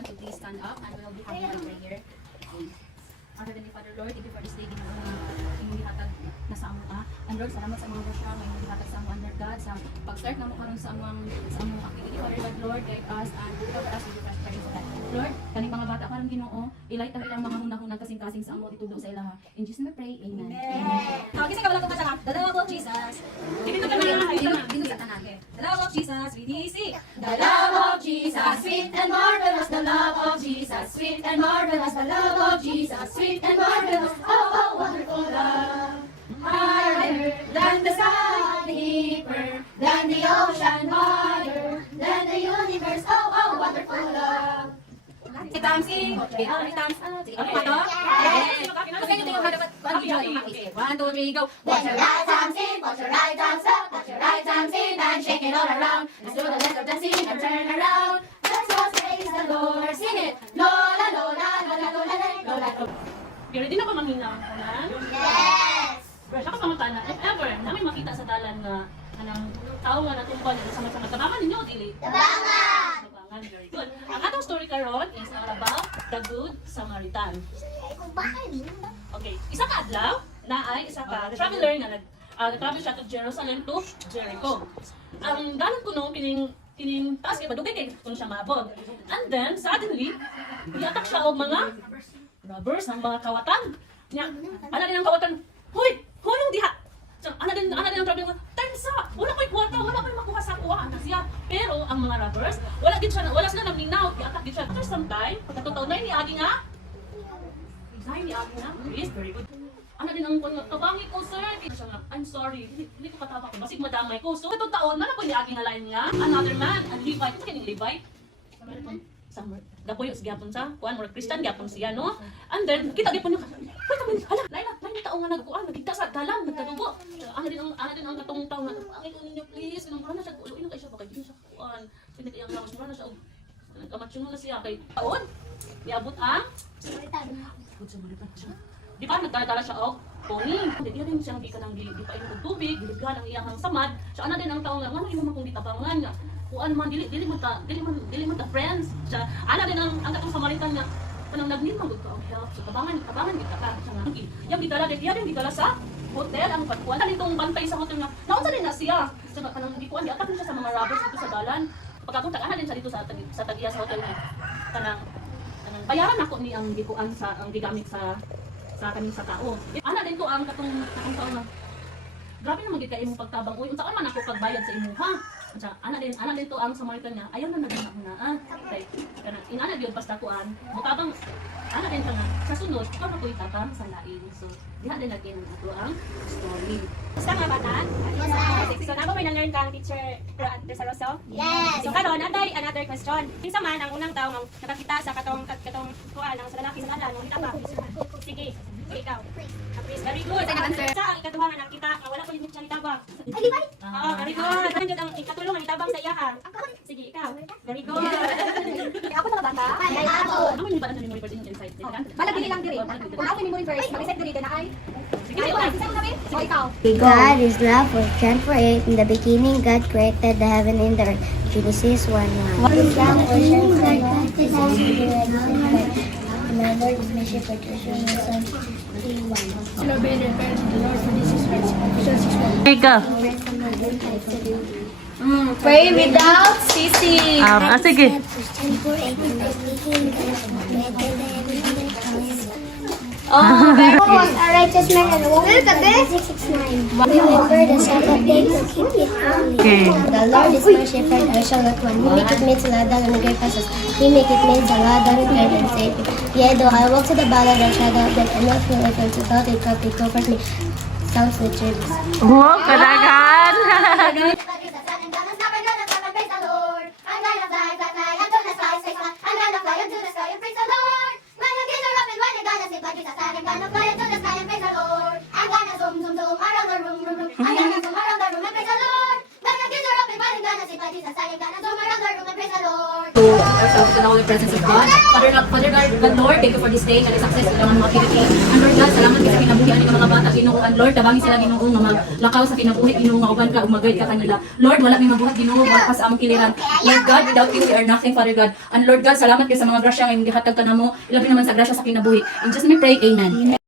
everyone to please stand up and we will be having a prayer. Our Heavenly Father, Lord, thank you for this day. Ginoo nga imong gihatag na sa amo. And Lord, salamat sa mga worship nga imong gihatag sa amo, Lord God, sa pag-start namo karon sa among activity, Father God, Lord, guide us and cover us with your prosperity for that. Lord, kaning mga bata karon Ginoo, ilight ang ilang mga hunahunang kasing-kasing sa amo itudlo sa ilaha. In Jesus name we pray. Amen. Amen. Kasi ka wala ko masarap. The love of Jesus. Dito sa tanan. The love of Jesus, VDC. The love of Jesus, sweet and marvelous. The love of Jesus, sweet and marvelous. The love of Jesus, sweet and marvelous. Oh, oh, wonderful love. Higher than the sky, deeper than the ocean, higher than the universe. Oh, oh, wonderful love. Itang sing. Okay, itang. Sige, ano ba to? Yes. Okay, ito yung dapat. One, two, three, go. Put your right arms in, put your right arms up, put your right arms in and shake it all around. Let's do the left of the scene and turn around. Let's all praise the Lord. Sing it. Lola, Lola, Lola, Lola, Lola, Lola. Ready na ka manghina ang kunan? Yes! Pero siya ka pamantana, if ever, namin makita sa dalan nga kanang tao nga natumpal sa sama-sama. Tabangan ninyo, dili? Tabangan! Tabangan, very good. Ang atong story karon is about the Good Samaritan. Okay, isa ka adlaw na ay isa ka traveler nga nag-travel siya to Jerusalem to Jericho. Ang dalan ko nung kining taas kay padugay kay kung siya maabot. And then suddenly, i-attack siya og mga robbers, ang mga kawatan. Nya, ana din ang kawatan. Hoy, hulong diha. So, ana din ang traveler ko. Tansa, wala ko'y kwarta, wala ko'y makuha sa kuha na siya. Pero ang mga robbers, wala sila nagminaw, i-attack din siya. After some time, pagkatutaw na ni agi nga. Yes, very good. Ano din ang tabangi ko, sir? Siya nga, I'm sorry, hindi ko katabak. Basig madamay ko. So, itong taon, mana po ni agi nga lain nga. Another man, ang Levite. Kung kining Levite? Gapoy, gyapon sa kuan or Christian gyapon siya, no? And then kita gyapon niya. Wait a minute. Hala, lain taong nga nagkuan, nagigta sa dalan, nagkadugo. Ano din ang katong taong nga. Angay ko ninyo please, kanang mura na siya ulo ino kay siya baka di siya kuan. Hindi kay ang lawas mura na siya. Nagkamatsyon na siya kay taon. Niabot ang Good Samaritan siya. Di ba nagdala siya og pony. Di rin siya di ka nang di pa ino og tubig, dilighan ang iyang samad. So ana din ang taong nga, ngano imo man kung ditabangan nga. Kuan man dili mo ta friends. Siya ana din ang katong Samaritan nga kanang nagnin man gud ka og help. So tabangan kita ka siya nga. Yang gidala sa hotel ang pagkuan nitong bantay sa hotel nga. Naunsa din na siya. Sa kanang gikuan di attack niya sa mga robbers dito sa dalan. Pagkatong ana din siya dito sa tagiya sa hotel nga. Kanang bayaran ako ni ang gikuan sa ang gigamit sa kaning sa tao. Ana din to ang katong tao nga. Grabe naman gid kay imong pagtabang. Uy, unsa man ako pagbayad sa imo ha? Unsa ana din to ang Samaritan niya. Ayaw na nagana ko na. Okay. Kana inana gyud basta kuan. Mutabang ana din ta nga sa sunod para ko itatang sa lain. So, diha din lagi ng ato ang story. Basta nga bata? Yes! So, nako may na-learn kang teacher Teresa Rosso? Yes! So, karon another question. Kinsa man ang unang tao nga nakakita sa katong kuan ang sa lalaki sa dalan, ngita ba? Sige, ikaw. Very good. Second answer. Sa ikaduha nga nakita nga wala ko yung siya nitabang. Ay, di ba? Oo, very good. Ano ang ikatulong nga nitabang sa iya ha? Sige, ikaw. Very good. Ako na bata? Ay, ako! Ano man ba ang memory version inside? Malagili lang diri. Kung ako memory first, mag-reset diri na ay. Sige, Ay, wala. isa mo kami? O ikaw? God is love, for John 4:8. In the beginning, God created the heaven and the earth. Genesis 1:1. John 4:7. My Lord is my shepherd, I shall not want. 3:1. Obey the parents of the Lord, for this is right. Ephesians 6:1. Ika. Pray without ceasing. Sige. John 4:8. In the beginning, God created the heaven and the earth. Oh, very Who was a righteous man and a woman? 6:9. Remember the Sabbath day to keep it holy. The Lord is my shepherd, I shall not want. He make it made sa ladang and green pastures. He make it made sa ladang and safety. Yea, though I walk to the valley of the shadow of death, I will not fear evil, to thou it comfort me. Psalms 3. Wow, kadagan. ourselves in the holy presence of God. Father God, Lord, thank you for this day. That is success in our mga activity. And Lord God, salamat kasi kinabuhi kinabuhi ani mga bata Ginoo and Lord tabangi sila Ginoo nga maglakaw sa kinabuhi Ginoo nga uban ka umagay ka kanila. Lord wala mi mabuhat Ginoo wala pa sa among kiliran. Lord God, without you we are nothing, Father God. And Lord God, salamat kay sa mga grasya nga imong gihatag kanamo. Ilabi naman sa grasya sa kinabuhi. In Jesus we pray, amen.